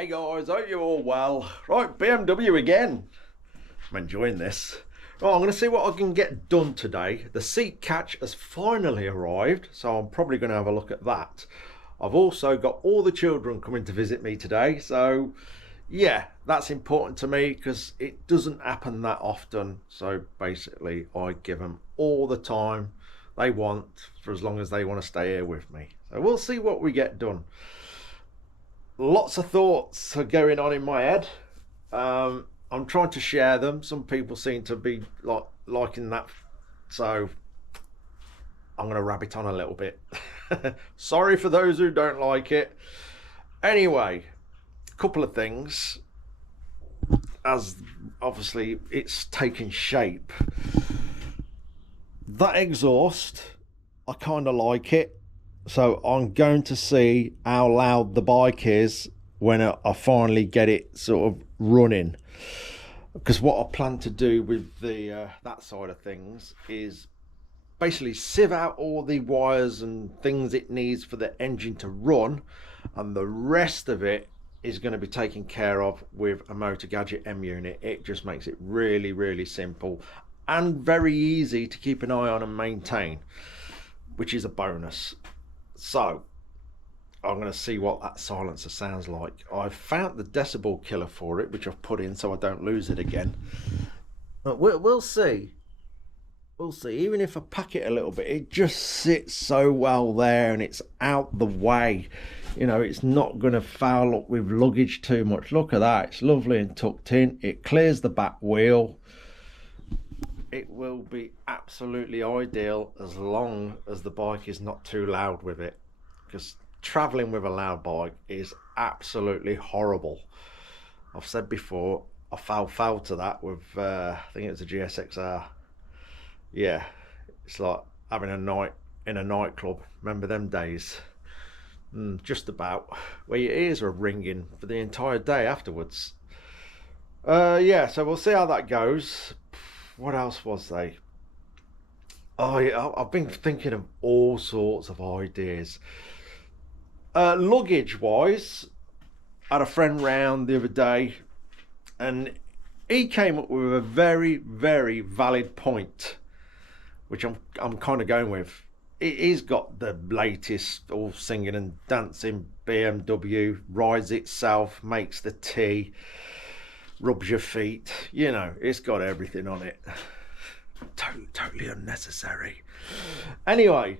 Hey guys, hope you're all well. Right, BMW again. I'm enjoying this. Right, I'm going to see what I can get done today. The seat catch has finally arrived, so I'm probably going to have a look at that. I've also got all the children coming to visit me today, so yeah, that's important to me because it doesn't happen that often. So basically, I give them all the time they want for as long as they want to stay here with me. So we'll see what we get done. Lots of thoughts are going on in my head. I'm trying to share them. Some people seem to be liking that, so I'm going to rabbit on a little bit. Sorry for those who don't like it. Anyway, a couple of things. As obviously it's taken shape. That exhaust, I kind of like it. So I'm going to see how loud the bike is when I finally get it sort of running. Because what I plan to do with the that side of things is basically sieve out all the wires and things it needs for the engine to run, and the rest of it is going to be taken care of with a Motor Gadget M unit. It just makes it really, really simple and very easy to keep an eye on and maintain, which is a bonus. So I'm going to see what that silencer sounds like. I've found the decibel killer for it, which I've put in so I don't lose it again. But we'll see. We'll see. Even if I pack it a little bit, it just sits so well there and it's out the way. You know, it's not going to foul up with luggage too much. Look at that. It's lovely and tucked in. It clears the back wheel. It will be absolutely ideal as long as the bike is not too loud with it, because traveling with a loud bike is absolutely horrible. I've said before, I fell foul to that with I think it was a GSXR. Yeah, it's like having a night in a nightclub. Remember them days? Just about, where your ears are ringing for the entire day afterwards. Yeah, so we'll see how that goes. What else was they? Oh yeah, I've been thinking of all sorts of ideas. Luggage wise, I had a friend round the other day and he came up with a very, very valid point, which I'm kind of going with. He's got the latest all singing and dancing BMW, rides itself, makes the tea, rubs your feet, you know, it's got everything on it. Totally unnecessary. Anyway,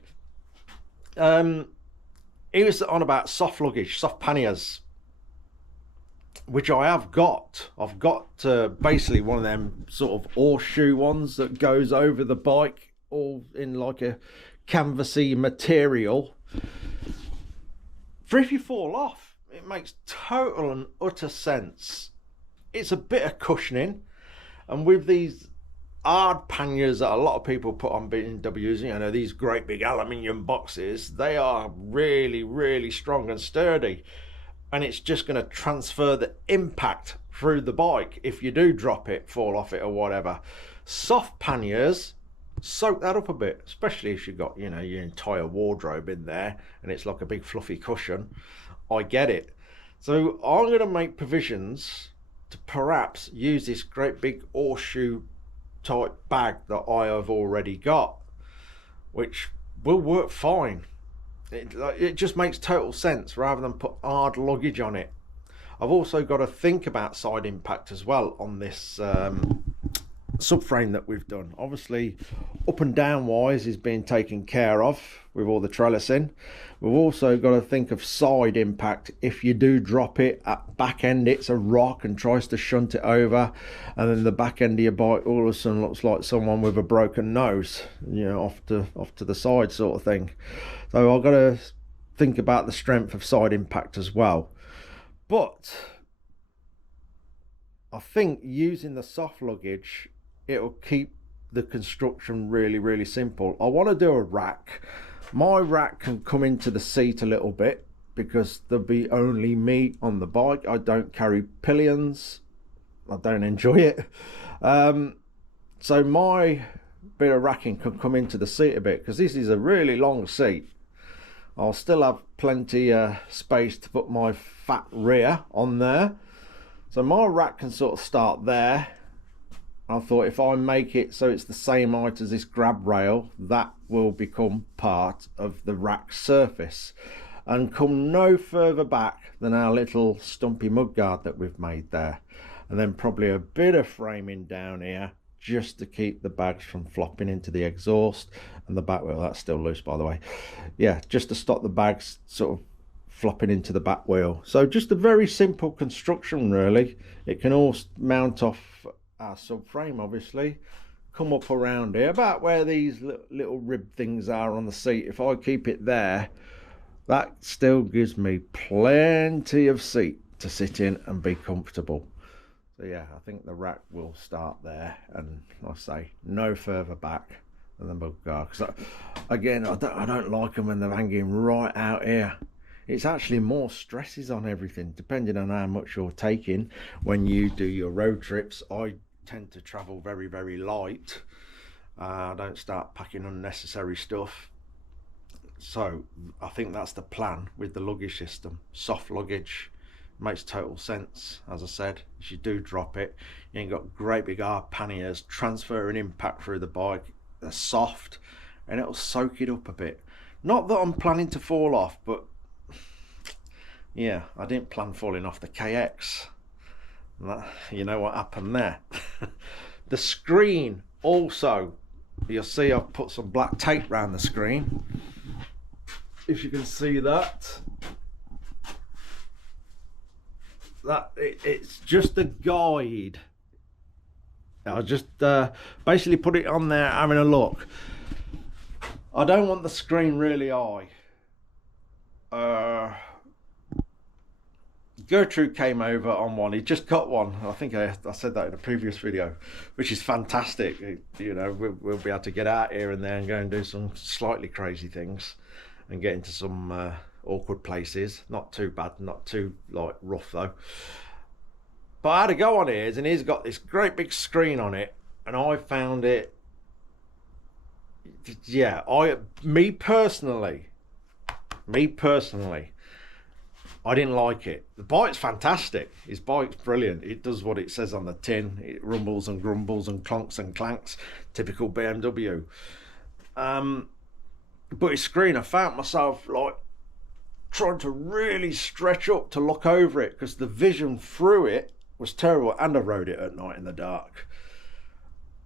he was on about soft luggage, soft panniers, which I have got. I've got basically one of them sort of horseshoe ones that goes over the bike, all in like a canvasy material. For if you fall off, it makes total and utter sense. It's a bit of cushioning, and with these hard panniers that a lot of people put on BMWs, you know, these great big aluminium boxes, they are really, really strong and sturdy, and it's just going to transfer the impact through the bike if you do drop it, fall off it or whatever. Soft panniers soak that up a bit, especially if you've got, you know, your entire wardrobe in there and it's like a big fluffy cushion. I get it. So I'm going to make provisions to perhaps use this great big horseshoe type bag that I have already got, which will work fine. It just makes total sense rather than put hard luggage on it. I've also got to think about side impact as well on this subframe that we've done. Obviously up and down wise is being taken care of with all the trellising. We've also got to think of side impact. If you do drop it at back end, it's a rock and tries to shunt it over, and then the back end of your bike all of a sudden looks like someone with a broken nose, you know, off to the side sort of thing. So I've got to think about the strength of side impact as well. But I think using the soft luggage, it'll keep the construction really, really simple. I want to do a rack. My rack can come into the seat a little bit because there'll be only me on the bike. I don't carry pillions. I don't enjoy it. So my bit of racking can come into the seat a bit because this is a really long seat. I'll still have plenty space to put my fat rear on there. So my rack can sort of start there. I thought if I make it so it's the same height as this grab rail, that will become part of the rack surface and come no further back than our little stumpy mudguard that we've made there. And then probably a bit of framing down here just to keep the bags from flopping into the exhaust and the back wheel. That's still loose, by the way. Yeah, just to stop the bags sort of flopping into the back wheel. So just a very simple construction, really. It can all mount off our subframe, obviously, come up around here about where these little rib things are on the seat. If I keep it there, that still gives me plenty of seat to sit in and be comfortable. So yeah, I think the rack will start there, and like I say, no further back than the mudguard, because again, I don't like them when they're hanging right out here. It's actually more stresses on everything depending on how much you're taking when you do your road trips. I tend to travel very, very light. I don't start packing unnecessary stuff. So I think that's the plan with the luggage system. Soft luggage makes total sense. As I said, if you do drop it, you ain't got great big hard panniers transferring impact through the bike. They're soft and it'll soak it up a bit. Not that I'm planning to fall off, but yeah, I didn't plan falling off the KX. You know what happened there. The screen also, you'll see I've put some black tape around the screen, if you can see that. It's just a guide. I just basically put it on there having a look. I don't want the screen really high. Gertrude came over on one. He just got one. I think I said that in a previous video, which is fantastic. You know, we'll be able to get out here and there and go and do some slightly crazy things and get into some awkward places. Not too bad, not too like rough though. But I had to go on his, and he's got this great big screen on it, and I found it, yeah, me personally, I didn't like it. The bike's fantastic. His bike's brilliant. It does what it says on the tin. It rumbles and grumbles and clunks and clanks. Typical BMW. But his screen, I found myself like trying to really stretch up to look over it because the vision through it was terrible, and I rode it at night in the dark.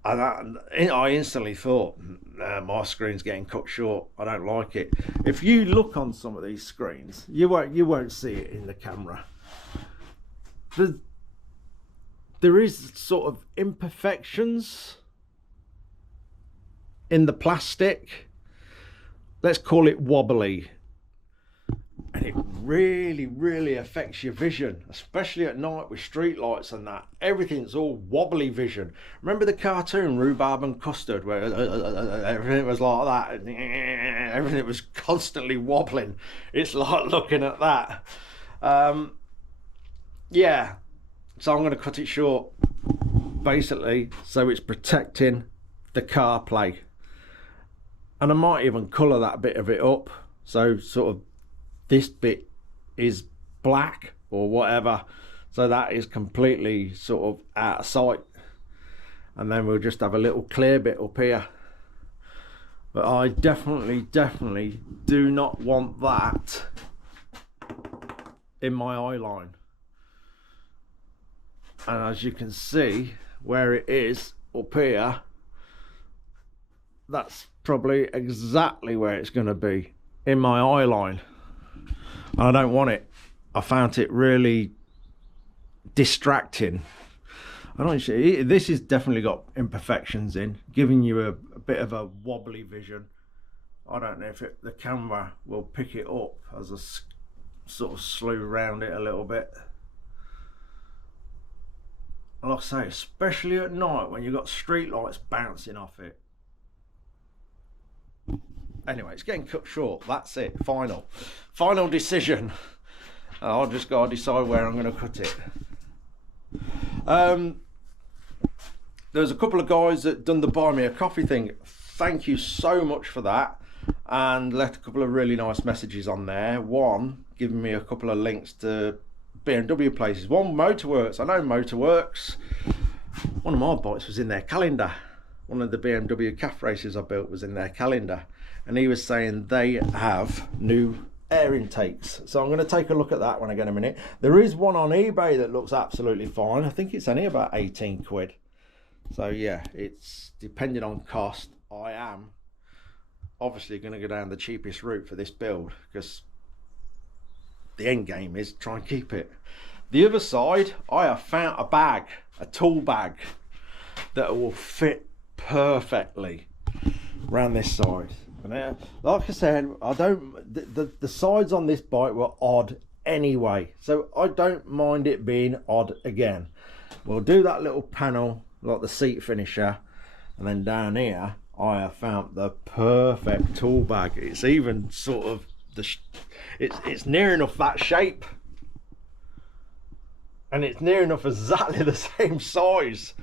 And I instantly thought, my screen's getting cut short. I don't like it. If you look on some of these screens, you won't see it in the camera. There is sort of imperfections in the plastic. Let's call it wobbly. And it really, really affects your vision, especially at night with street lights and that. Everything's all wobbly vision. Remember the cartoon Rhubarb and Custard, where everything was like that? Everything was constantly wobbling. It's like looking at that. Yeah, so I'm going to cut it short, basically, so it's protecting the CarPlay. And I might even colour that bit of it up, so sort of this bit is black or whatever, so that is completely sort of out of sight, and then we'll just have a little clear bit up here. But I definitely do not want that in my eye line. And as you can see where it is up here, that's probably exactly where it's going to be, in my eye line. I don't want it. I found it really distracting. This has definitely got imperfections in, giving you a bit of a wobbly vision. I don't know if the camera will pick it up as I sort of slew around it a little bit. Like I say, especially at night when you've got street lights bouncing off it. Anyway, it's getting cut short. That's it. Final decision. I'll just got to decide where I'm going to cut it. There's a couple of guys that done the buy me a coffee thing. Thank you so much for that. and left a couple of really nice messages on there. One giving me a couple of links to BMW places. One, Motorworks. I know Motorworks. One of my bikes was in their calendar. One of the BMW calf races I built was in their calendar, and he was saying they have new air intakes. So I'm going to take a look at that when I get a minute. There is one on eBay that looks absolutely fine. I think it's only about 18 quid. So yeah, it's depending on cost. I am obviously going to go down the cheapest route for this build, because the end game is try and keep it. The other side, I have found a bag, a tool bag that will fit perfectly around this side. And like I said, the sides on this bike were odd anyway, so I don't mind it being odd again. We'll do that little panel like the seat finisher, and then down here I have found the perfect tool bag. It's even sort of it's near enough that shape, and it's near enough exactly the same size,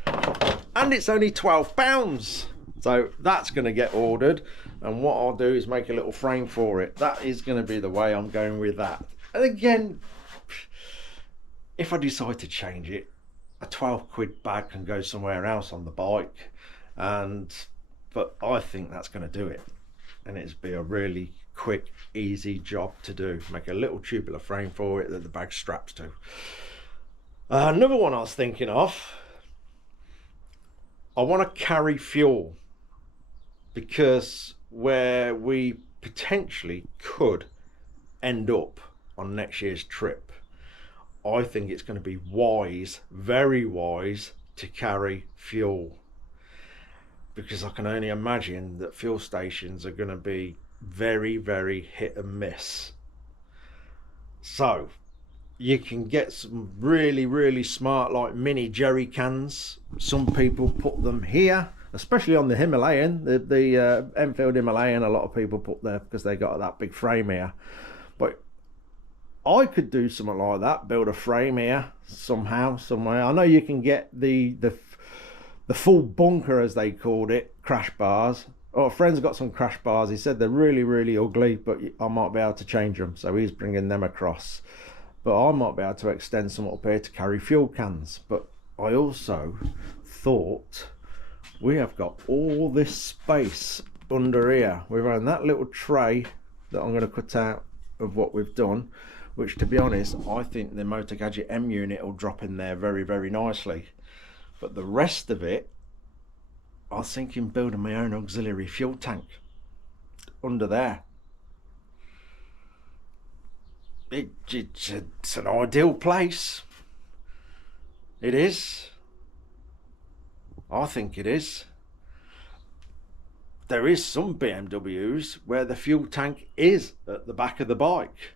and it's only £12. So that's going to get ordered, and what I'll do is make a little frame for it. That is going to be the way I'm going with that. And again, if I decide to change it, a 12 quid bag can go somewhere else on the bike, but I think that's going to do it, and it'll be a really quick, easy job to do. Make a little tubular frame for it that the bag straps to. Another one I was thinking of, I want to carry fuel, because where we potentially could end up on next year's trip, I think it's going to be wise, very wise, to carry fuel, because I can only imagine that fuel stations are going to be very, very hit and miss. So you can get some really, really smart, like mini jerry cans. Some people put them here, especially on the Himalayan, the Enfield Himalayan. A lot of people put there because they got that big frame here. But I could do something like that, build a frame here somehow, somewhere. I know you can get the full bunker, as they called it, crash bars. Oh, a friend's got some crash bars. He said they're really, really ugly, but I might be able to change them. So he's bringing them across. But I might be able to extend some up here to carry fuel cans. But I also thought, we have got all this space under here. We've owned that little tray that I'm going to cut out of what we've done, which, to be honest, I think the Motor Gadget M unit will drop in there very, very nicely. But the rest of it, I was thinking building my own auxiliary fuel tank under there. It's an ideal place. It is. I think it is. There is some BMWs where the fuel tank is at the back of the bike.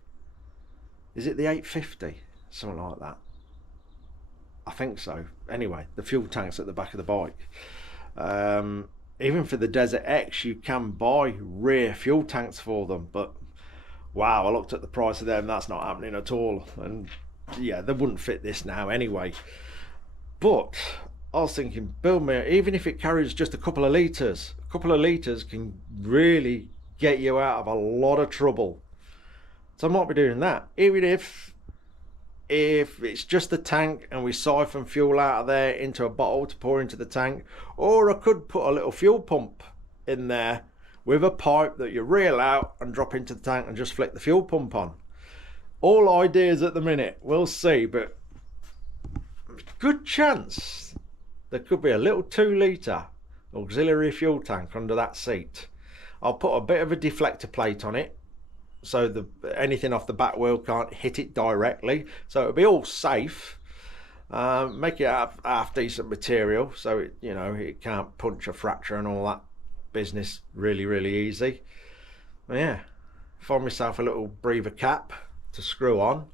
Is it the 850? Something like that. I think so. Anyway, the fuel tank's at the back of the bike. Even for the Desert X, you can buy rear fuel tanks for them, but wow, I looked at the price of them, that's not happening at all. And yeah, they wouldn't fit this now anyway. But I was thinking, build me, even if it carries just a couple of litres can really get you out of a lot of trouble. So I might be doing that, even if it's just the tank and we siphon fuel out of there into a bottle to pour into the tank. Or I could put a little fuel pump in there with a pipe that you reel out and drop into the tank and just flick the fuel pump on. All ideas at the minute, we'll see, but good chance there could be a little 2-litre auxiliary fuel tank under that seat. I'll put a bit of a deflector plate on it, so anything off the back wheel can't hit it directly, so it'll be all safe. Make it half decent material, so it can't punch or fracture and all that business really, really easy. But yeah, find myself a little breather cap to screw on.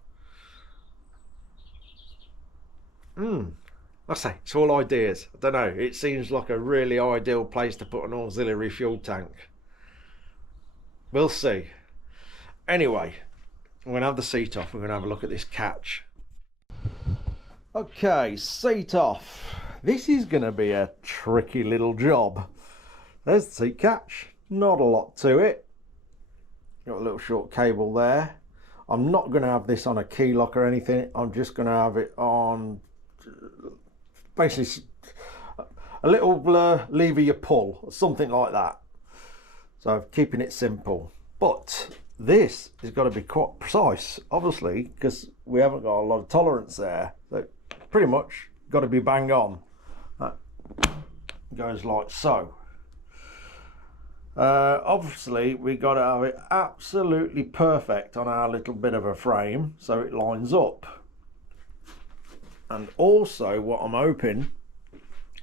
I say, it's all ideas. I don't know, it seems like a really ideal place to put an auxiliary fuel tank. We'll see. Anyway, we're going to have the seat off. We're going to have a look at this catch. Okay, seat off. This is going to be a tricky little job. There's the seat catch. Not a lot to it. got a little short cable there. I'm not going to have this on a key lock or anything. I'm just going to have it on basically a little lever you pull, something like that. So keeping it simple. But this has got to be quite precise, obviously, because we haven't got a lot of tolerance there. So pretty much got to be bang on. That goes like so. Obviously we got to have it absolutely perfect on our little bit of a frame so it lines up. And also what I'm hoping,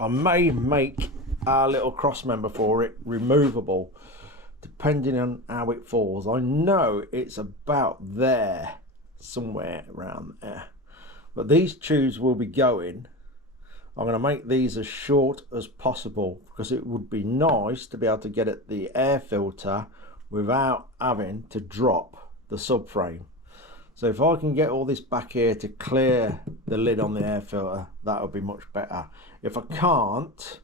I may make our little cross member for it removable depending on how it falls. I know it's about there, somewhere around there, but these tubes will be going. I'm going to make these as short as possible because it would be nice to be able to get at the air filter without having to drop the subframe. So if I can get all this back here to clear the lid on the air filter, that would be much better. If I can't,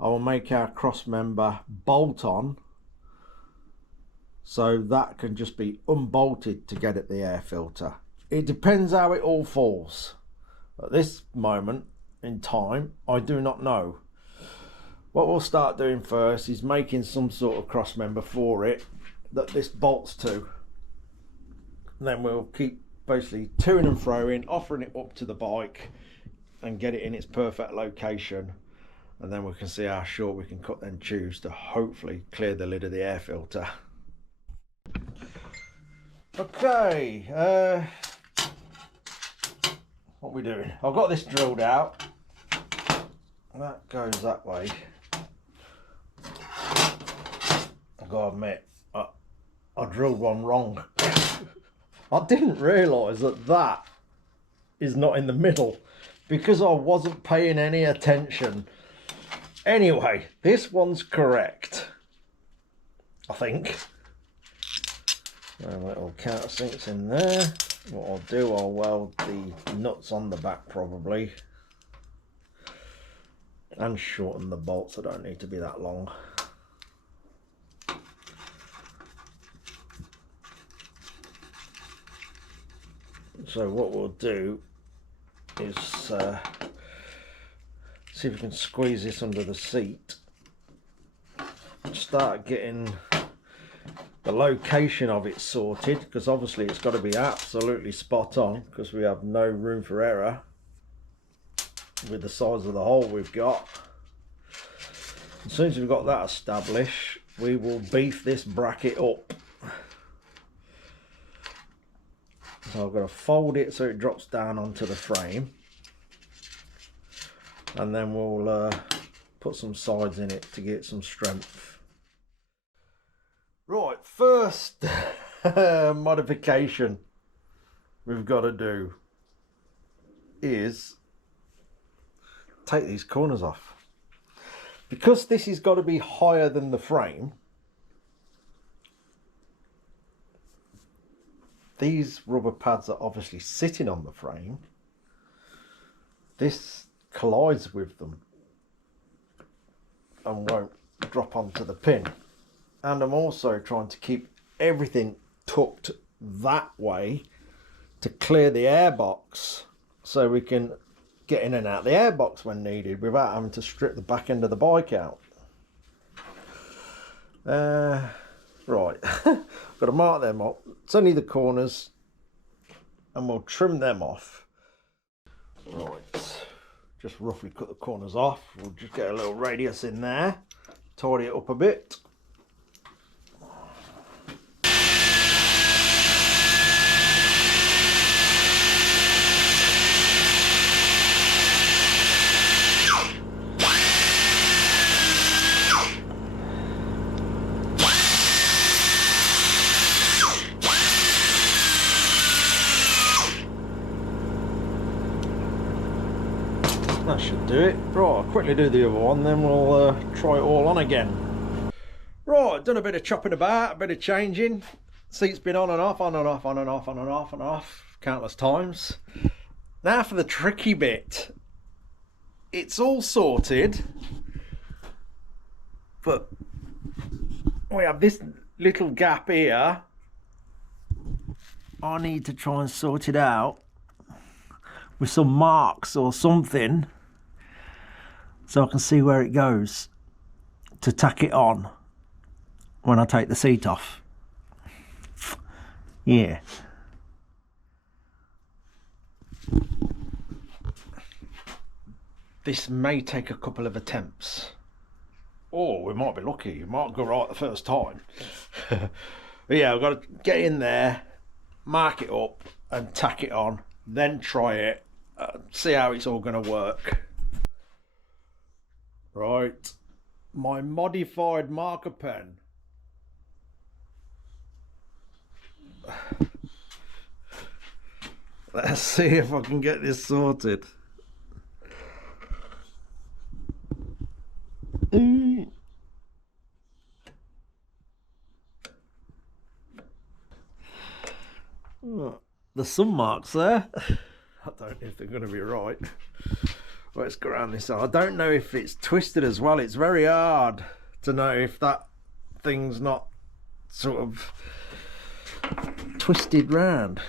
I will make our cross member bolt on, so that can just be unbolted to get at the air filter. It depends how it all falls. At this moment in time, I do not know. What we'll start doing first is making some sort of cross member for it that this bolts to. And then we'll keep basically toing and froing, offering it up to the bike and get it in its perfect location. And then we can see how short we can cut them tubes to hopefully clear the lid of the air filter. Okay, what are we doing? I've got this drilled out. That goes that way. I've got to admit, I drilled one wrong. I didn't realise that that is not in the middle because I wasn't paying any attention. Anyway, this one's correct, I think. A little countersinks in there. What I'll do, I'll weld the nuts on the back probably. And shorten the bolts, they don't need to be that long. So what we'll do is see if we can squeeze this under the seat. Start getting the location of it sorted, because obviously it's got to be absolutely spot on because we have no room for error with the size of the hole we've got. As soon as we've got that established, we will beef this bracket up. So I've got to fold it so it drops down onto the frame, and then we'll put some sides in it to get some strength. Right, first modification we've got to do is take these corners off. Because this has got to be higher than the frame, these rubber pads are obviously sitting on the frame. This collides with them and won't drop onto the pin. And I'm also trying to keep everything tucked that way to clear the airbox so we can get in and out the airbox when needed without having to strip the back end of the bike out. Right, got to mark them up. It's only the corners and we'll trim them off. Right, just roughly cut the corners off. We'll just get a little radius in there, tidy it up a bit. That should do it. Right, I'll quickly do the other one, then we'll try it all on again. Right, done a bit of chopping about, a bit of changing. Seat's been on and off, on and off, on and off, on and off, and off, countless times. Now for the tricky bit. It's all sorted, but we have this little gap here I need to try and sort it out with some marks or something so I can see where it goes to tack it on when I take the seat off. Yeah. This may take a couple of attempts. Oh, we might be lucky. You might go right the first time. But yeah, I've got to get in there, mark it up and tack it on, then try it, see how it's all going to work. Right, my modified marker pen. Let's see if I can get this sorted. Oh, there's some marks there. I don't know if they're going to be right. Let's go around this. I don't know if it's twisted as well. It's very hard to know if that thing's not sort of twisted round.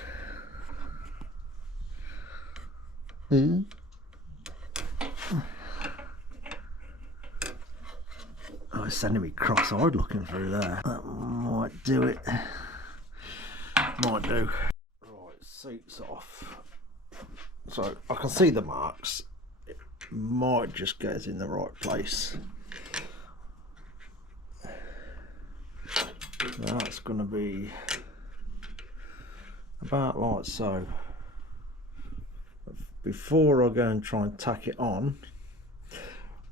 Oh, it's sending me cross-eyed looking through there. That might do it. Might do. Right, seat's off. So I can see the marks. It might just get us in the right place. That's going to be about like so. Before I go and try and tack it on,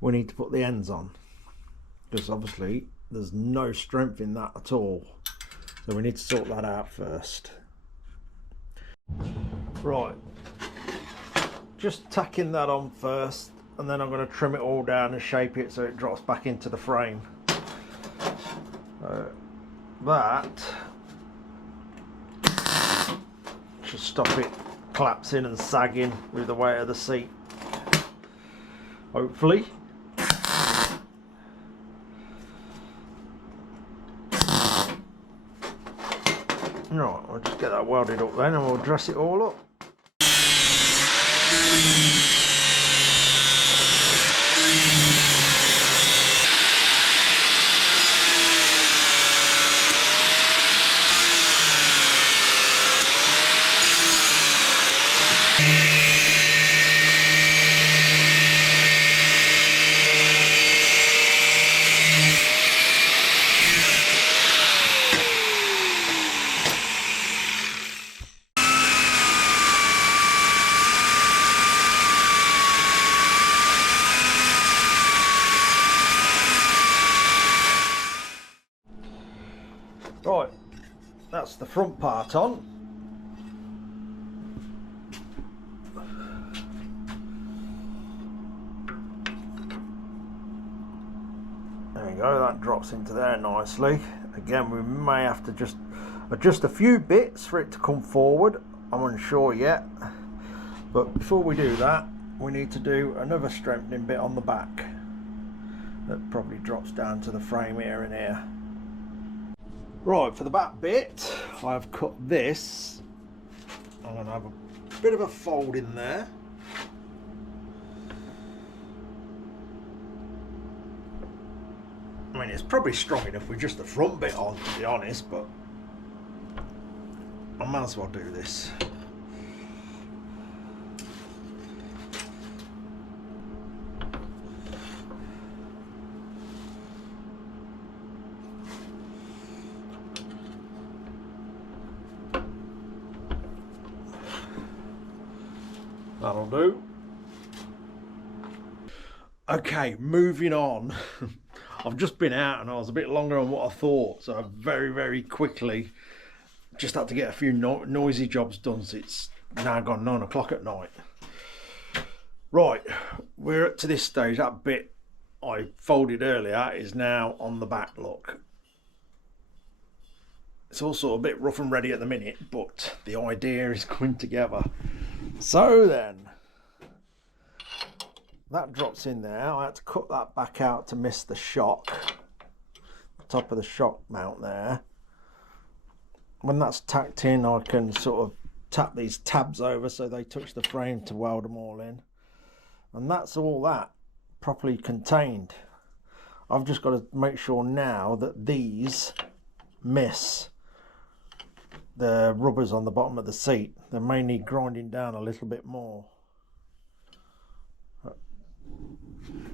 we need to put the ends on, because obviously there's no strength in that at all, so we need to sort that out first. Right, just tacking that on first, and then I'm going to trim it all down and shape it so it drops back into the frame. That should stop it collapsing and sagging with the weight of the seat, hopefully. Right, we'll just get that welded up then and we'll dress it all up. Right, that's the front part on. There we go, that drops into there nicely. Again, we may have to just adjust a few bits for it to come forward. I'm unsure yet. But before we do that, we need to do another strengthening bit on the back. That probably drops down to the frame here and here. Right, for the back bit, I've cut this. I'm going to have a bit of a fold in there. I mean, it's probably strong enough with just the front bit on, to be honest, but I might as well do this. That'll do. Okay, moving on. I've just been out and I was a bit longer on what I thought, so I very quickly just had to get a few noisy jobs done, so it's now gone 9 o'clock at night. Right, we're up to this stage. That bit I folded earlier is now on the back look. It's also a bit rough and ready at the minute, but the idea is coming together. So then, that drops in there. I had to cut that back out to miss the shock, the top of the shock mount there. when that's tacked in, I can sort of tap these tabs over so they touch the frame to weld them all in. And that's all that properly contained. I've just got to make sure now that these miss the rubbers on the bottom of the seat. They may need grinding down a little bit more.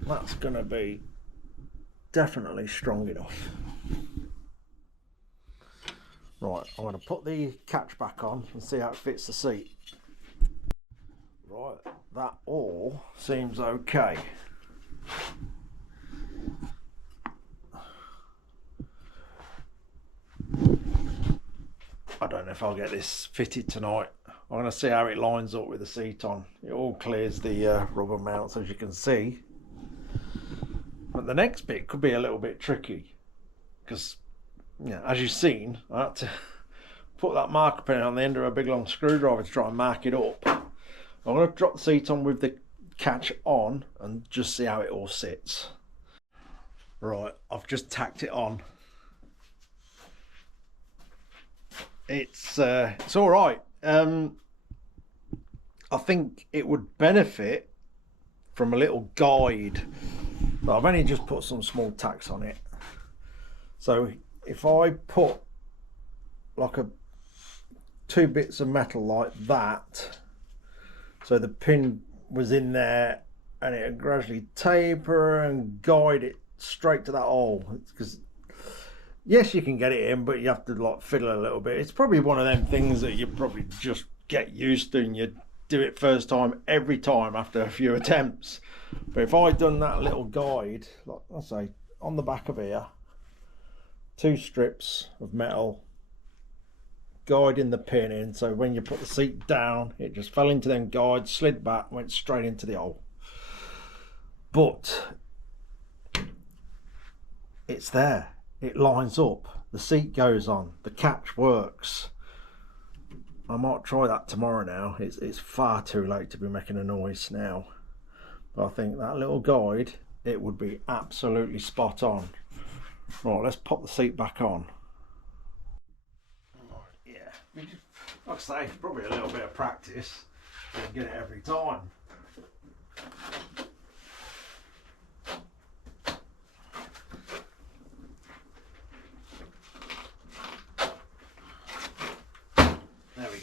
That's going to be definitely strong enough. Right, I'm going to put the catch back on and see how it fits the seat. Right, that all seems okay. I don't know if I'll get this fitted tonight. I'm going to see how it lines up with the seat on. It all clears the rubber mounts, as you can see. But the next bit could be a little bit tricky because, yeah, as you've seen, I had to put that marker pin on the end of a big long screwdriver to try and mark it up. I'm going to drop the seat on with the catch on and just see how it all sits. Right, I've just tacked it on. It's all right. I think it would benefit from a little guide. But I've only just put some small tacks on it. So if I put like two bits of metal like that, so the pin was in there, and it would gradually taper and guide it straight to that hole. Because yes, you can get it in, but you have to like fiddle a little bit. It's probably one of them things that you probably just get used to, and you do it first time every time after a few attempts. But if I'd done that little guide, like I say, on the back of here, 2 strips of metal guiding the pin in, so when you put the seat down, it just fell into them guides, slid back, went straight into the hole. But it's there. It lines up, the seat goes on, the catch works. I might try that tomorrow now. It's far too late to be making a noise now. But I think that little guide, it would be absolutely spot on. Right, let's pop the seat back on. Yeah, like I say, probably a little bit of practice. You can get it every time.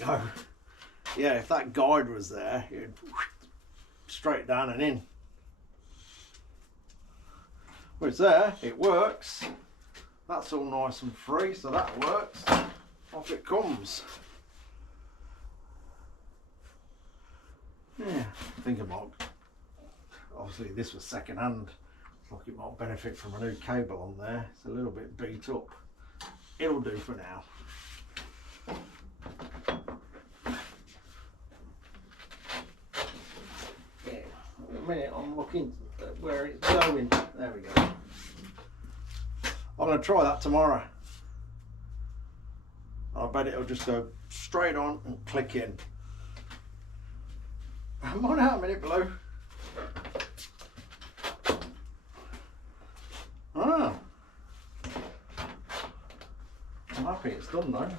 Go. Yeah, if that guide was there, it'd straight down and in. Well, it's there, it works. That's all nice and free, so that works. Off it comes. Yeah, I think I might. Obviously, this was second hand. Like it might benefit from a new cable on there. It's a little bit beat up. It'll do for now. Minute I'm looking at where it's going. There we go. I'm going to try that tomorrow. I bet it'll just go straight on and click in. Come on out a minute, Blue. Ah. I'm happy it's done though.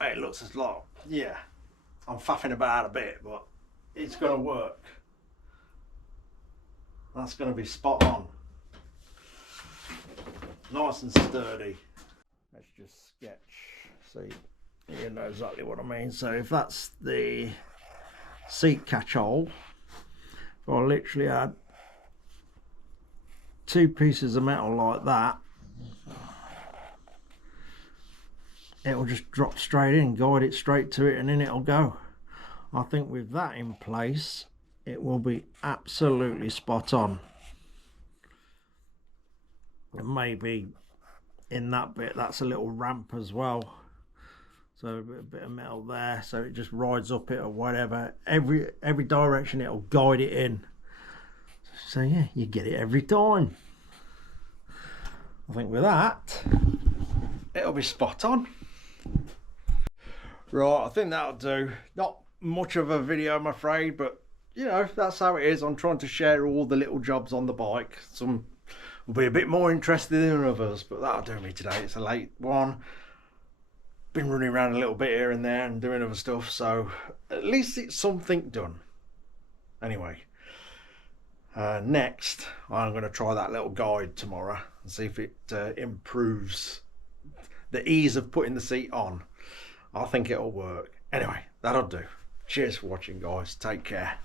It looks as like, yeah, I'm faffing about a bit, but it's going to work. That's going to be spot on. Nice and sturdy. Let's just sketch, see, you know exactly what I mean. So if that's the seat catch hole, if I literally add 2 pieces of metal like that, it'll just drop straight in, guide it straight to it, and in it'll go. I think with that in place, it will be absolutely spot on. And maybe in that bit, that's a little ramp as well. So a bit of metal there, so it just rides up it or whatever. Every direction it'll guide it in. So yeah, you get it every time. I think with that, it'll be spot on. Right, I think that'll do. Not much of a video, I'm afraid, but you know, that's how it is. I'm trying to share all the little jobs on the bike. Some will be a bit more interested than others, but that'll do me today. It's a late one. Been running around a little bit here and there and doing other stuff, so at least it's something done. Anyway, next I'm going to try that little guide tomorrow and see if it improves the ease of putting the seat on. I think it'll work. Anyway, that'll do. Cheers for watching, guys. Take care.